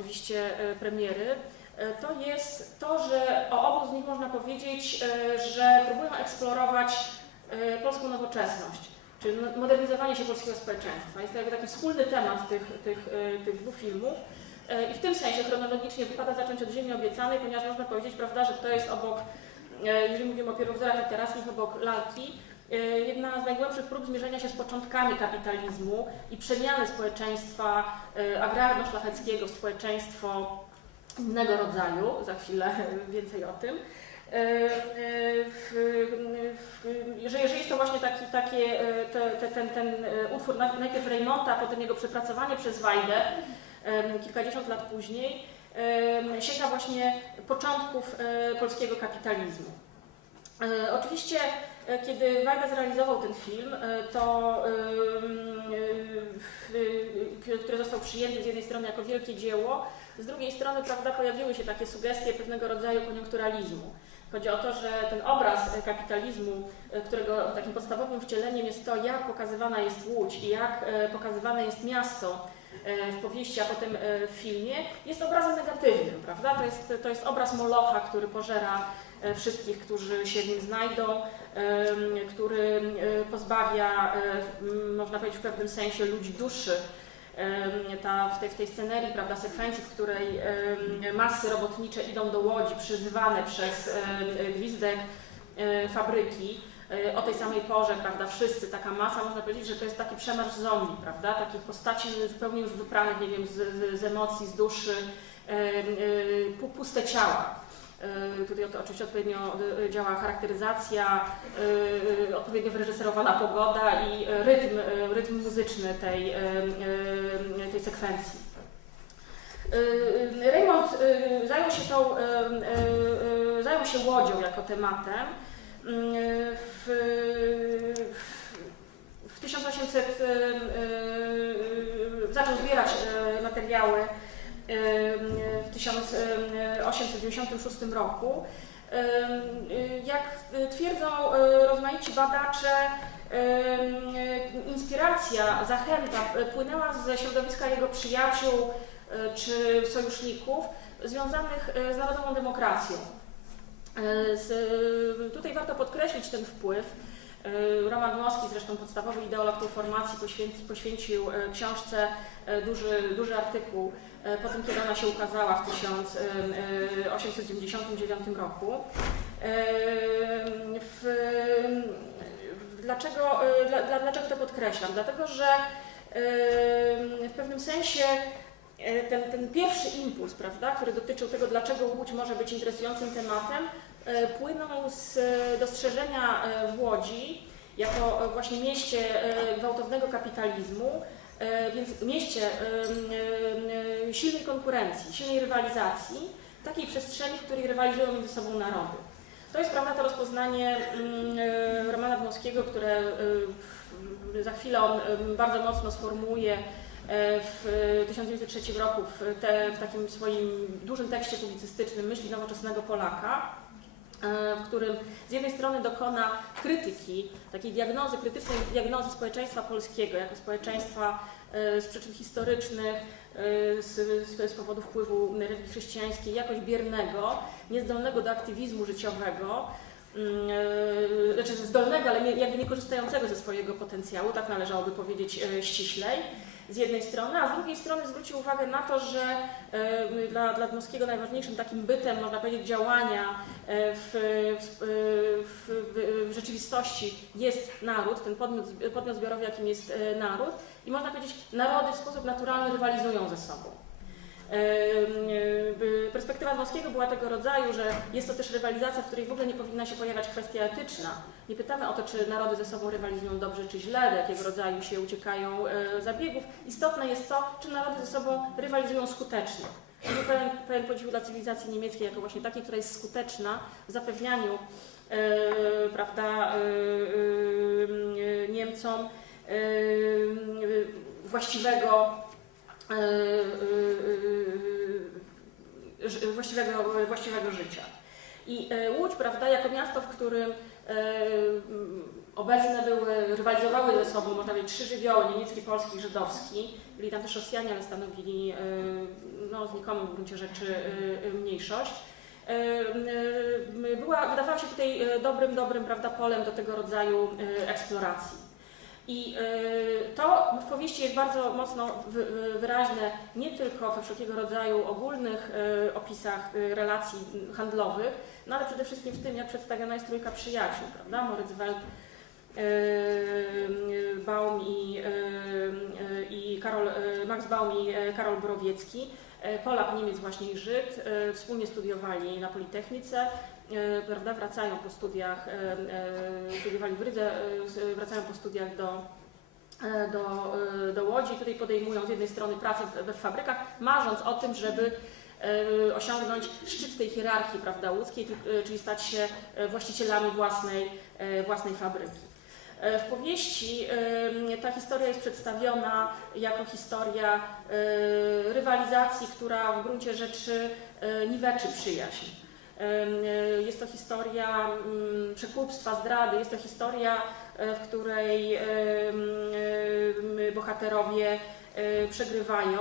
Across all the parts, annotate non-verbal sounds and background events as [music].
oczywiście e, premiery, e, to jest to, że o obu z nich można powiedzieć, e, że próbują eksplorować polską nowoczesność, czyli modernizowanie się polskiego społeczeństwa. Jest to jakby taki wspólny temat tych, tych, tych dwóch filmów. I w tym sensie chronologicznie wypada zacząć od Ziemi Obiecanej, ponieważ można powiedzieć, prawda, że to jest obok, jeżeli mówimy o pierwowzorach literackich, obok lalki, jedna z najgłębszych prób zmierzenia się z początkami kapitalizmu i przemiany społeczeństwa e, agrarno-szlacheckiego w społeczeństwo innego rodzaju. Za chwilę [laughs] więcej o tym. E, e, w, w, że jest to właśnie taki, takie, e, te, te, ten, ten e, utwór na- najpierw Reymonta, potem jego przepracowanie przez Wajdę kilkadziesiąt lat później, sięga właśnie początków e, polskiego kapitalizmu. E, Oczywiście, e, kiedy Wajda zrealizował ten film, e, to, e, który został przyjęty z jednej strony jako wielkie dzieło, z drugiej strony prawda, pojawiły się takie sugestie pewnego rodzaju koniunkturalizmu. Chodzi o to, że ten obraz e, kapitalizmu, e, którego takim podstawowym wcieleniem jest to, jak pokazywana jest Łódź i jak e, pokazywane jest miasto e, w powieści, a potem e, w filmie, jest obrazem negatywnym, prawda? To jest, to jest obraz Molocha, który pożera e, wszystkich, którzy się w nim znajdą, który e, pozbawia, e, można powiedzieć w pewnym sensie, ludzi duszy. Ta, w, tej, w tej scenerii, prawda, sekwencji, w której masy robotnicze idą do łodzi przyzywane przez gwizdek e, fabryki, e, o tej samej porze, prawda, wszyscy, taka masa, można powiedzieć, że to jest taki przemarsz zombie, prawda, takich postaci zupełnie już wypranych, nie wiem, z, z, emocji, z duszy, e, pu- puste ciała. Tutaj oczywiście odpowiednio działa charakteryzacja, odpowiednio wyreżyserowana pogoda i rytm, rytm muzyczny tej, tej sekwencji. Raymond zajął się tą, zajął się łodzią jako tematem. W, w, w 1800 e, e, zaczął zbierać e, materiały w 1896 roku. Jak twierdzą e, rozmaici badacze, inspiracja, zachęta płynęła ze środowiska jego przyjaciół e, czy sojuszników związanych z narodową demokracją. E, Z, tutaj warto podkreślić ten wpływ. E, Roman Dmowski, zresztą podstawowy ideolog tej formacji, poświęci, poświęcił e, książce duży, duży artykuł po tym, kiedy ona się ukazała w 1899 roku. W, dlaczego, dla, dla, dlaczego to podkreślam? Dlatego, że w pewnym sensie ten, ten pierwszy impuls, prawda, który dotyczył tego, dlaczego Łódź może być interesującym tematem, e, płynął z e, dostrzeżenia e, w Łodzi jako e, właśnie mieście e, gwałtownego kapitalizmu, e, więc mieście e, e, e, silnej konkurencji, silnej rywalizacji, takiej przestrzeni, w której rywalizują między sobą narody. To jest prawda to rozpoznanie mm, e, Romana Dmowskiego, które e, za chwilę on bardzo mocno sformułuje e, w 1903 roku w, te, w takim swoim dużym tekście publicystycznym Myśli nowoczesnego Polaka, e, w którym z jednej strony dokona krytyki, takiej diagnozy, krytycznej diagnozy społeczeństwa polskiego jako społeczeństwa e, z przyczyn historycznych, e, z, z, powodu wpływu religii chrześcijańskiej, jakoś biernego, niezdolnego do aktywizmu życiowego, mm, e, znaczy zdolnego, ale jakby nie korzystającego ze swojego potencjału, tak należałoby powiedzieć e, ściślej, z jednej strony, a z drugiej strony zwrócił uwagę na to, że e, dla, dla Dmowskiego najważniejszym takim bytem, można powiedzieć, działania e, w, w, w, w, rzeczywistości jest naród, ten podmiot, podmiot zbiorowy, jakim jest e, naród i można powiedzieć, narody w sposób naturalny rywalizują ze sobą. Em, Perspektywa Dmowskiego była tego rodzaju, że jest to też rywalizacja, w której w ogóle nie powinna się pojawiać kwestia etyczna. Nie pytamy o to, czy narody ze sobą rywalizują dobrze czy źle, do jakiego rodzaju się uciekają e, zabiegów. Istotne jest to, czy narody ze sobą rywalizują skutecznie. To był pełen, pełen podziwu dla cywilizacji niemieckiej jako właśnie takiej, która jest skuteczna w zapewnianiu e, prawda, e, Niemcom właściwego właściwego, właściwego życia. I e, Łódź, prawda, jako miasto, w którym obecne były, rywalizowały ze sobą, można powiedzieć, trzy żywioły, niemiecki, polski i żydowski. Byli tam też Rosjanie, ale stanowili no, znikomą w gruncie rzeczy mniejszość. Była, wydawała się tutaj dobrym, dobrym prawda, polem do tego rodzaju eksploracji. I to w powieści jest bardzo mocno wyraźne nie tylko we wszelkiego rodzaju ogólnych opisach relacji handlowych, no ale przede wszystkim w tym, jak przedstawiona jest trójka przyjaciół, prawda? Moritz Welt, Baum i, i Karol, Max Baum i Karol Borowiecki. Polak, Niemiec właśnie i Żyd, wspólnie studiowali na Politechnice, prawda, wracają po studiach, studiowali w Rydze, wracają po studiach do, do, do Łodzi. Tutaj podejmują z jednej strony pracę we fabrykach, marząc o tym, żeby osiągnąć szczyt tej hierarchii prawda, łódzkiej, czyli stać się właścicielami własnej, własnej fabryki. W powieści ta historia jest przedstawiona jako historia rywalizacji, która w gruncie rzeczy niweczy przyjaźń. Jest to historia mm, przekupstwa, zdrady, jest to historia, w której bohaterowie przegrywają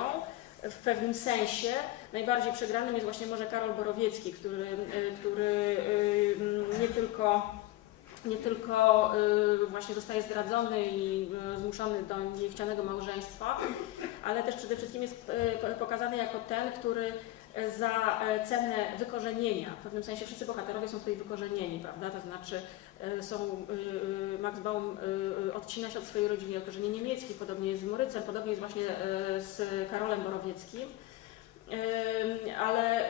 w pewnym sensie. Najbardziej przegranym jest właśnie może Karol Borowiecki, który, który nie tylko nie tylko właśnie zostaje zdradzony i zmuszony do niechcianego małżeństwa, ale też przede wszystkim jest pokazany jako ten, który za cenę wykorzenienia, w pewnym sensie wszyscy bohaterowie są tutaj wykorzenieni, prawda, to znaczy są, Max Baum odcina się od swojej rodziny jako niemieckie, podobnie jest z Morycem, podobnie jest właśnie z Karolem Borowieckim, ale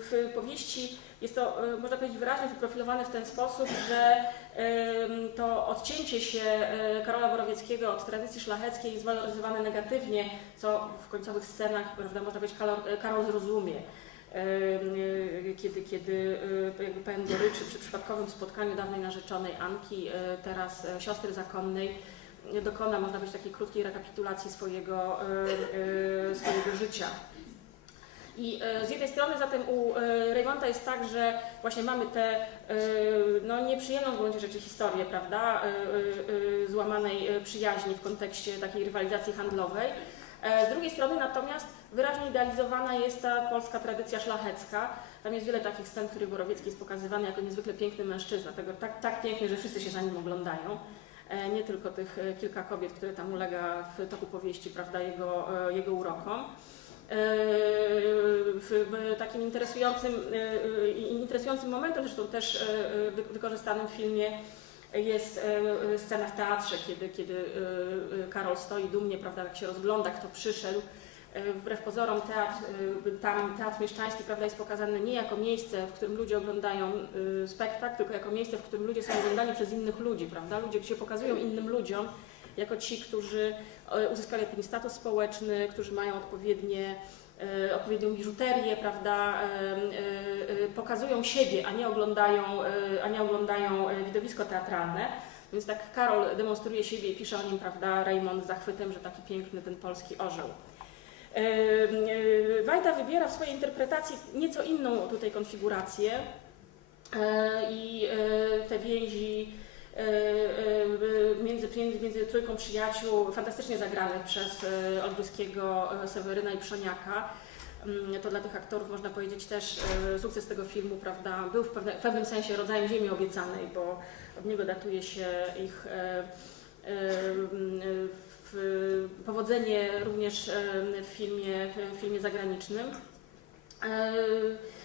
w powieści jest to, można powiedzieć, wyraźnie wyprofilowane w ten sposób, że to odcięcie się Karola Borowieckiego od tradycji szlacheckiej jest waloryzowane negatywnie, co w końcowych scenach, prawda, można powiedzieć, Karol, Karol zrozumie. Kiedy, kiedy jakby pełen goryczy przy przypadkowym spotkaniu dawnej narzeczonej Anki, teraz siostry zakonnej, dokona, można powiedzieć, takiej krótkiej rekapitulacji swojego, swojego życia. I z jednej strony zatem u Raymonda jest tak, że właśnie mamy tę no, nieprzyjemną w gruncie rzeczy historię, prawda, złamanej przyjaźni w kontekście takiej rywalizacji handlowej. Z drugiej strony natomiast wyraźnie idealizowana jest ta polska tradycja szlachecka. Tam jest wiele takich scen, w których Borowiecki jest pokazywany jako niezwykle piękny mężczyzna, tego tak, tak piękny, że wszyscy się za nim oglądają. Nie tylko tych kilka kobiet, które tam ulega w toku powieści, prawda, jego, jego urokom. W takim interesującym, interesującym momentem, zresztą też wykorzystanym w filmie, jest scena w teatrze, kiedy, kiedy Karol stoi dumnie, prawda, jak się rozgląda, kto przyszedł. Wbrew pozorom teatr, tam teatr mieszczański prawda, jest pokazany nie jako miejsce, w którym ludzie oglądają spektakl, tylko jako miejsce, w którym ludzie są oglądani przez innych ludzi, prawda? Ludzie się pokazują innym ludziom, jako ci, którzy uzyskali odpowiedni status społeczny, którzy mają odpowiednie, odpowiednią biżuterię, prawda, pokazują siebie, a nie oglądają, a nie oglądają widowisko teatralne. Więc tak Karol demonstruje siebie i pisze o nim, prawda, Raymond z zachwytem, że taki piękny ten polski orzeł. Wajda wybiera w swojej interpretacji nieco inną tutaj konfigurację i te więzi między, między, między trójką przyjaciół, fantastycznie zagranych przez Olbryskiego, Seweryna i Przoniaka. Mm, to dla tych aktorów można powiedzieć też sukces tego filmu, prawda, był w, w pewnym sensie rodzajem ziemi obiecanej, bo od niego datuje się ich powodzenie również w filmie, w filmie zagranicznym.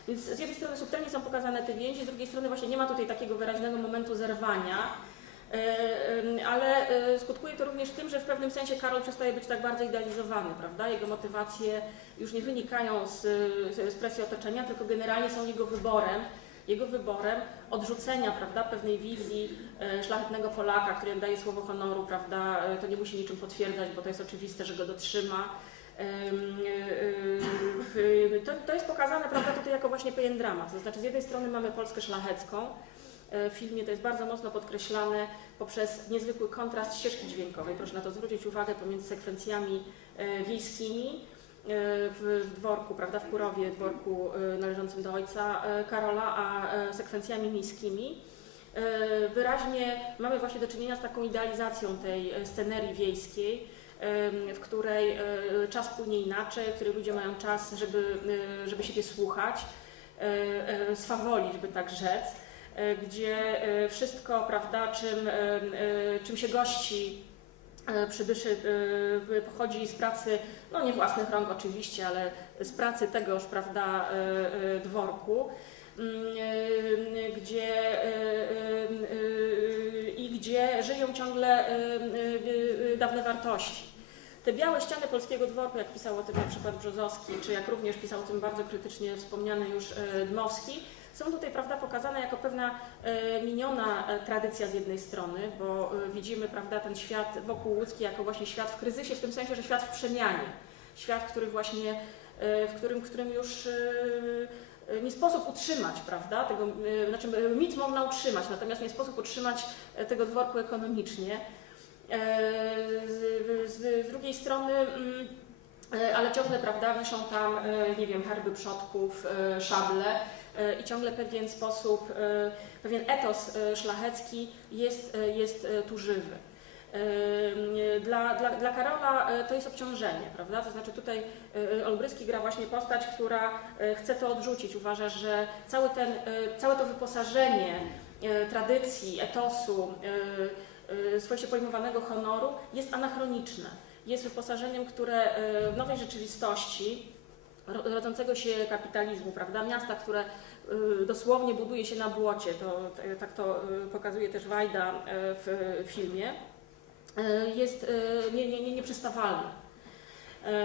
Więc z jednej strony subtelnie są pokazane te więzi, z drugiej strony właśnie nie ma tutaj takiego wyraźnego momentu zerwania, ale skutkuje to również tym, że w pewnym sensie Karol przestaje być tak bardzo idealizowany, prawda? Jego motywacje już nie wynikają z, z presji otoczenia, tylko generalnie są jego wyborem, jego wyborem odrzucenia prawda, pewnej wizji szlachetnego Polaka, który daje słowo honoru, prawda, to nie musi niczym potwierdzać, bo to jest oczywiste, że go dotrzyma. To, to jest pokazane prawda, tutaj jako właśnie pewien dramat. To znaczy z jednej strony mamy Polskę szlachecką, w filmie to jest bardzo mocno podkreślane poprzez niezwykły kontrast ścieżki dźwiękowej. Proszę na to zwrócić uwagę pomiędzy sekwencjami wiejskimi w dworku, prawda, w Kurowie, dworku należącym do ojca Karola, a sekwencjami miejskimi. e, wyraźnie mamy właśnie do czynienia z taką idealizacją tej e, scenerii wiejskiej, w której e, czas płynie inaczej, w której ludzie mają czas, żeby, e, żeby siebie słuchać, e, e, swawolić, by tak rzec, gdzie wszystko, prawda, czym, czym się gości przybyszy pochodzi z pracy, no nie własnych rąk oczywiście, ale z pracy tegoż, prawda, dworku, mm, gdzie i gdzie żyją ciągle dawne wartości. Te białe ściany polskiego dworku, jak pisał o tym na przykład Brzozowski, czy jak również pisał o tym bardzo krytycznie wspomniany już e, Dmowski, są tutaj prawda, pokazane jako pewna e, miniona e, tradycja z jednej strony, bo widzimy prawda, ten świat wokół łódzki jako właśnie świat w kryzysie, w tym sensie, że świat w przemianie. Świat, który właśnie, w którym, którym już nie sposób utrzymać, prawda, tego, znaczy mit można utrzymać, natomiast nie sposób utrzymać tego dworku ekonomicznie. E, Z, z, drugiej strony, mm, e, ale ciągle, prawda, wiszą tam, e, nie wiem, herby przodków, szable i ciągle pewien sposób, pewien etos szlachecki jest, jest tu żywy. Dla, dla, dla Karola to jest obciążenie, prawda? To znaczy tutaj Olbryski gra właśnie postać, która chce to odrzucić. Uważa, że cały ten, całe to wyposażenie tradycji, etosu, e, e, swoście pojmowanego honoru jest anachroniczne. Jest wyposażeniem, które e, w nowej rzeczywistości ro- rodzącego się kapitalizmu, prawda? Miasta, które y, dosłownie buduje się na błocie, to, tak to y, pokazuje też Wajda y, w filmie, y, jest y, nie, nie, nie, nieprzystawalne.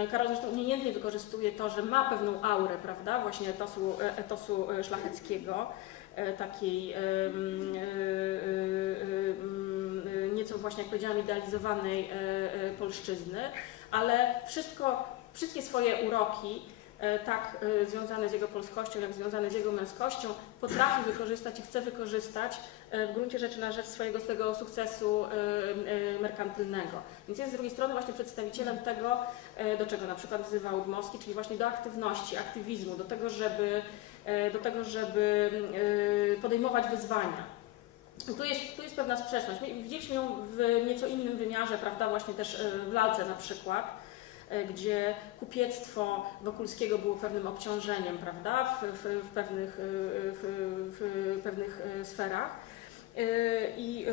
Y, Karol zresztą umiejętnie wykorzystuje to, że ma pewną aurę, prawda, właśnie etosu, e, etosu e, szlacheckiego, e, takiej e, em, e, nieco właśnie, jak powiedziałam, idealizowanej e, e, polszczyzny, ale wszystko, wszystkie swoje uroki, e, tak związane z jego polskością, jak związane z jego męskością, potrafi wykorzystać i chce wykorzystać w gruncie rzeczy na rzecz swojego tego sukcesu merkantylnego. Więc jest z drugiej strony właśnie przedstawicielem tego, do czego na przykład wzywał Dmowski, czyli właśnie do aktywności, aktywizmu, do tego, żeby, do tego, żeby podejmować wyzwania. Tu jest, tu jest pewna sprzeczność. My Widzieliśmy ją w nieco innym wymiarze, prawda, właśnie też e, w lalce na przykład, e, gdzie kupiectwo Wokulskiego było pewnym obciążeniem, prawda, w, w, w, pewnych, e, w, w pewnych sferach. I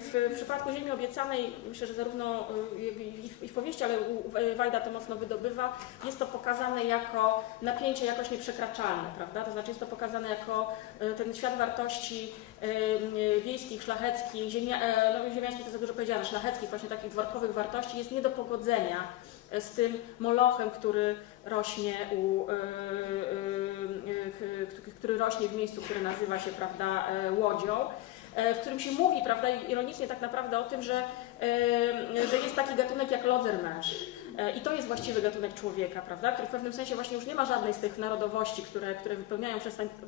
w, przypadku Ziemi Obiecanej, myślę, że zarówno i w, powieści, ale u Wajda to mocno wydobywa, jest to pokazane jako napięcie jakoś nieprzekraczalne, prawda? To znaczy jest to pokazane jako ten świat wartości wiejskich, szlacheckich, ziemia, e, no, ziemiańskich to za dużo powiedziane, szlacheckich, właśnie takich dworkowych wartości jest nie do pogodzenia z tym molochem, który rośnie u, e, e, który rośnie w miejscu, które nazywa się, prawda, łodzią, w którym się mówi, prawda, ironicznie tak naprawdę o tym, że, że jest taki gatunek jak lodzermęż. E, I to jest właściwy gatunek człowieka, prawda, który w pewnym sensie właśnie już nie ma żadnej z tych narodowości, które, które wypełniają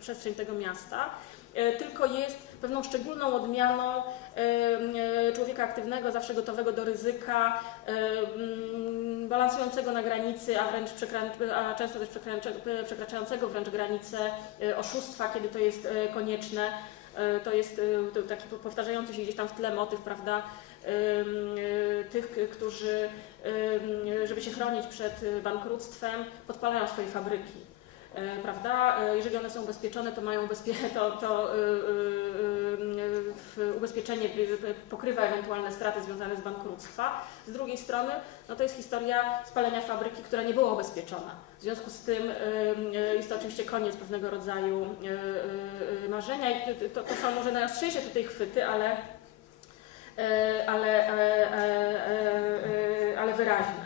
przestrzeń, tego miasta, tylko jest pewną szczególną odmianą e, e, człowieka aktywnego, zawsze gotowego do ryzyka, e, mm, balansującego na granicy, a wręcz a często też przekracza- przekraczającego wręcz granicę e, oszustwa, kiedy to jest e, konieczne. E, To jest e, taki powtarzający się gdzieś tam w tle motyw, prawda, e, tych, którzy, żeby się chronić przed e, bankructwem, podpalają swoje fabryki. E, Prawda? E, Jeżeli one są ubezpieczone, to mają ubezpie- to, to y, y, y, ubezpieczenie pokrywa ewentualne straty związane z bankructwa. Z drugiej strony, no to jest historia spalenia fabryki, która nie była ubezpieczona. W związku z tym jest to oczywiście koniec pewnego rodzaju marzenia i to, to są może najostrzejsze tutaj chwyty, ale, ale, ale, ale wyraźne.